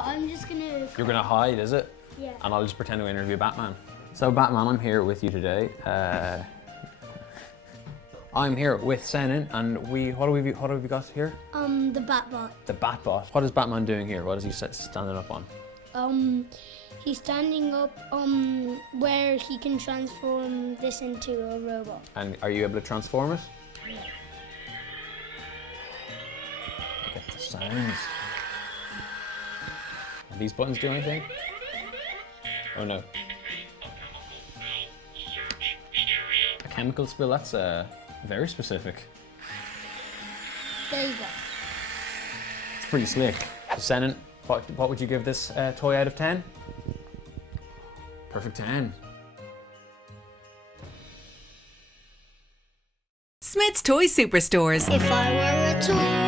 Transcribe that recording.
I'm just gonna... You're gonna hide, is it? Yeah. And I'll just pretend to interview Batman. So Batman, I'm here with you today. I'm here with Senan, and what have we got here? The BatBot. The BatBot. What is Batman doing here? What is he standing up on? He's standing up where he can transform this into a robot. And are you able to transform it? Look at the sounds. Do these buttons do anything? Oh no. A chemical spill, that's very specific. There you go. It's pretty slick. So Senan, what would you give this toy out of 10? Perfect 10. Smyths Toy Superstores. If I were a toy